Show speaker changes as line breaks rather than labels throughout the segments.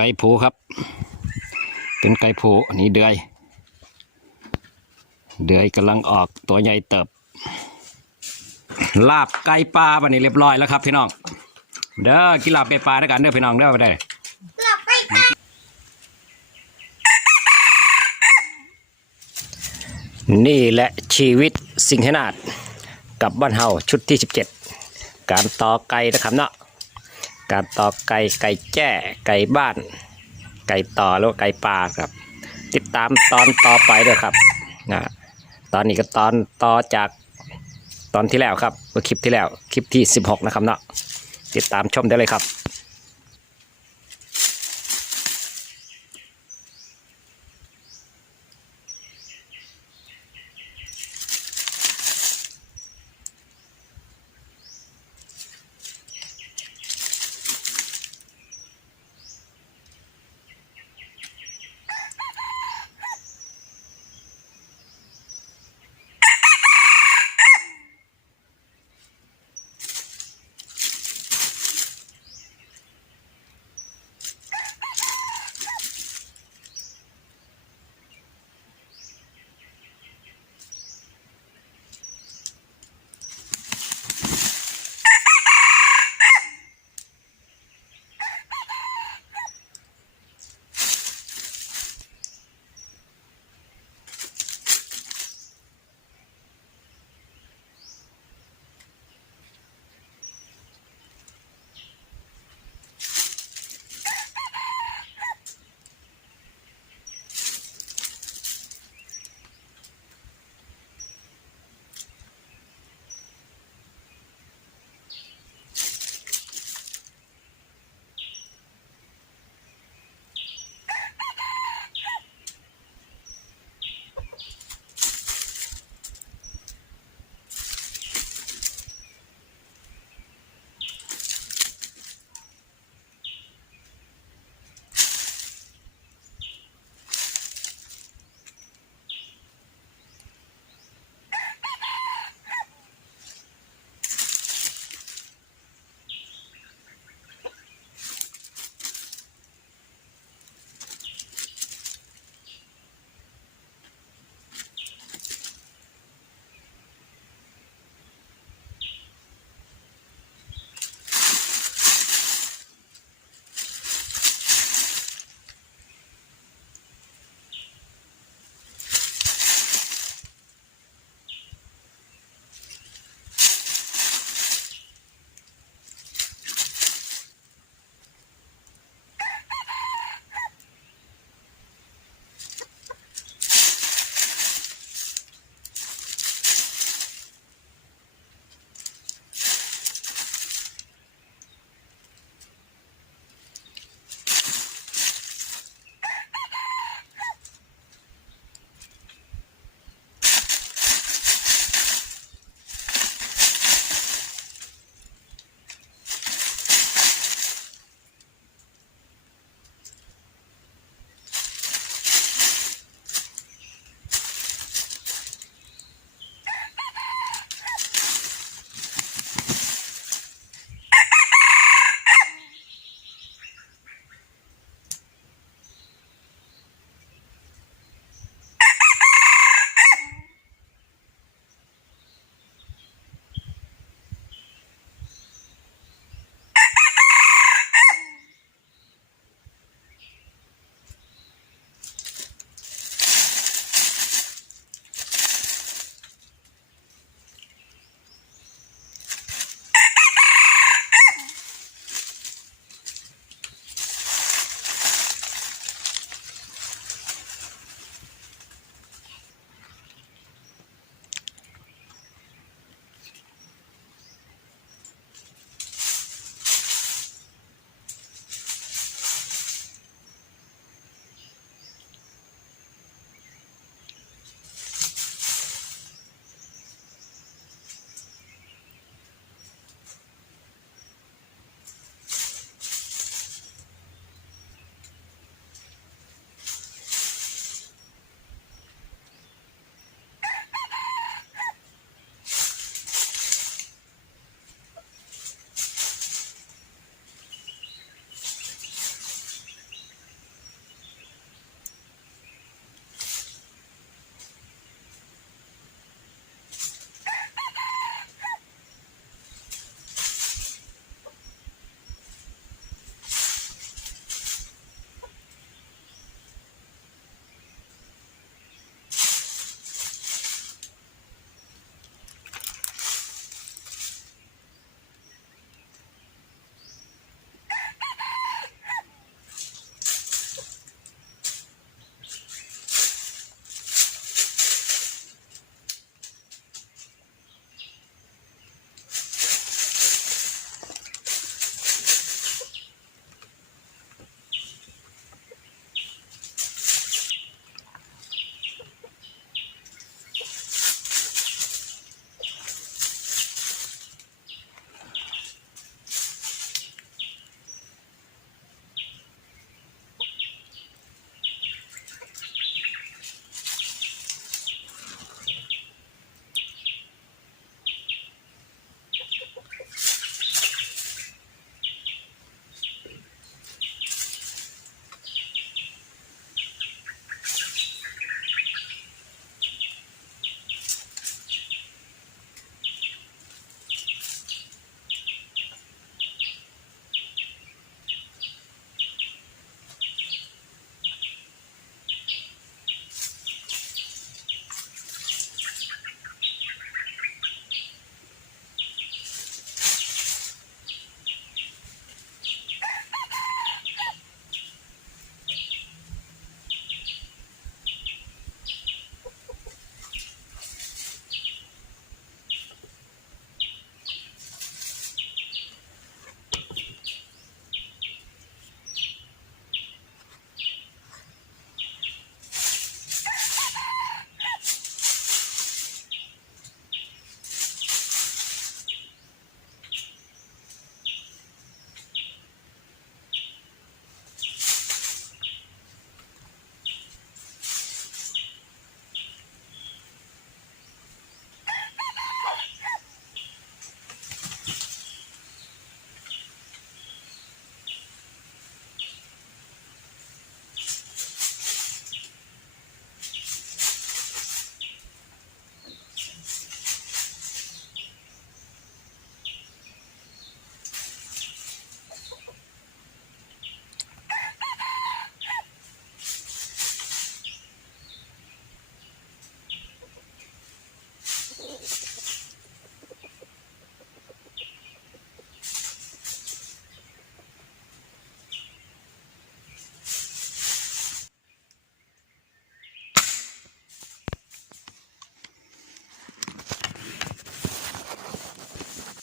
ไก่โพครับ เป็นไก่โพนนี้เดือย เดือยกำลังออกตัวใหญ่เติบ ลาบไก่ปลาวันนี้เรียบร้อยแล้วครับพี่น้อง เด้อกินลาบไก่ปลาด้วยกันเด้อพี่น้องเด้อไปได้
ลับไปค่ะ
นี่แหละชีวิตสิงหนาฏกับบ้านเฮาชุดที่ 17 การต่อไก่นะครับเนาะ การต่อไก่ไก่แจ้ไก่บ้าน ไก่ต่อแล้วไก่ปลาครับ ติดตามตอนต่อไปด้วยครับนะตอนนี้ก็ตอนต่อจากตอนที่แล้วครับเมื่อคลิปที่แล้วคลิปที่ 16 นะครับเนาะติดตามชมได้เลยครับ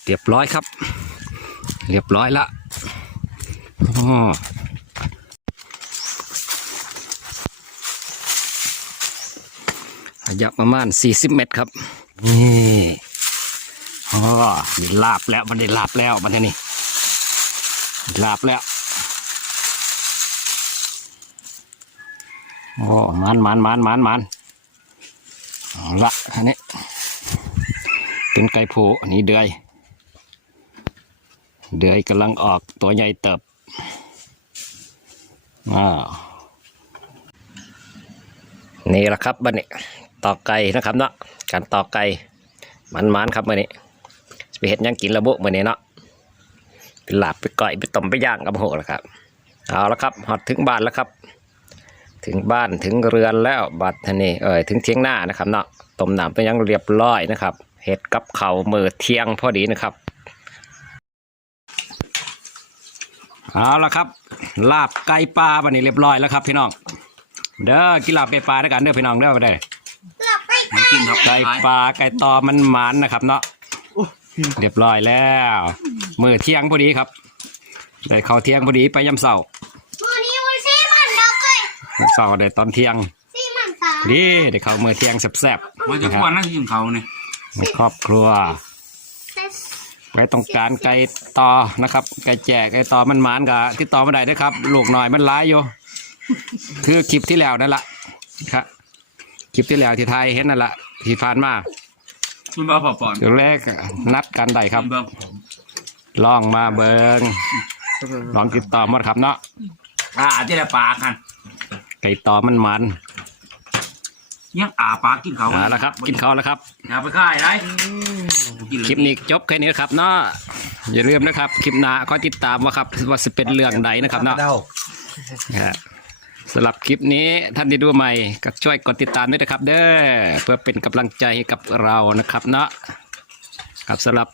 เรียบร้อยครับ เรียบร้อยละอ๋อระยะประมาณ 40 เมตรครับ นี่อ๋อได้ลาบแล้ว มันได้ลาบแล้ว มันนี่ลาบแล้วโอ้มันมันมันมันมันละอันนี้เป็นไก่โผอันนี้เดือย เดือยกำลังออกตัวใหญ่เติบอ้าวนี่แหละครับบันนี้ตอกไก่นะครับเนาะการตอกไก่มันมันครับมื่อนี้ไปเห็ดยังกินระบุมื่อนี้เนาะเป็นหลาบไปก่อยไปต้มไปย่างกับโหแล้วครับเอาละครับหอดถึงบ้านแล้วครับ ถึงบ้านถึงเรือนแล้วบัดทนี่เอ่ยถึงเที่ยงหน้านะครับเนาะต้มน้ำไปยังเรียบร้อยนะครับเห็ดกับเขามือเที่ยงพอดีนะครับ เอาละครับ ลาบไก่ปลาบันนี้เรียบร้อยแล้วครับพี่น้อง เด้อกินลาบไก่ปลาด้วยกันเด้อพี่น้องเด้อไปได้อ
มันกินครับ
ไก่ปลาไก่ตอมันหมันนะครับ เนาะเรียบร้อยแล้วมือเที่ยงพอดีครับได้เข้าวเที่ยงพอดีไปยำเสา
วันนี้วันซีมันดอกเลย
เสาได้ตอนเที่ยง
ซีมันตา
ดีได้เข้าวมือเที่ยงแซ่บๆ
มันจะ
นะค
ค
รั
วร
บ
นั่งกินเขาเนี่ย
ในครอบครัว ไว้ต้องการไก่ต่อนะครับ ไก่แจกไก่ต่อมันหมานกับที่ต่อมาได้ด้วยครับลูกหน่อยมันร้ายอยู่คือคลิปที่แล้วนั่นแหละครับคลิปที่แล้วที่ไทยเห็นนั่นแหละที่ผ่านมา
คุณบ้าปอปอน
เดี๋ยวแรกนัดกันได้ครับ
ณบ้า
ลองมาเบิงลองติดต่อมาครับเนาะ
อ่าที่ละปลากัน
ไก่ต่อมันหมัน
ยังอาปลากินเขา
เอาละครับ กินข้าวแล้วครับ
อย่าไปค่ายไร
คลิปนี้จบแค่นี้นะครับเนาะอย่าลืมนะครับ คลิปหน้าก็ติดตามว่าครับว่าจะเป็นเรื่องใดนะครับเนาะนะฮะสำหรับคลิปนี้ท่านที่ดูใหม่ก็ช่วยกดติดตามด้วยนะครับ เด้อเพื่อเป็นกำลังใจให้กับเรานะครับเนาะครับสำหรับ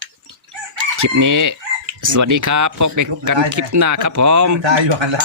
คลิปนี้ สวัสดีครับพบกันคลิปหน้าครับผม
ได้อยู่กันละ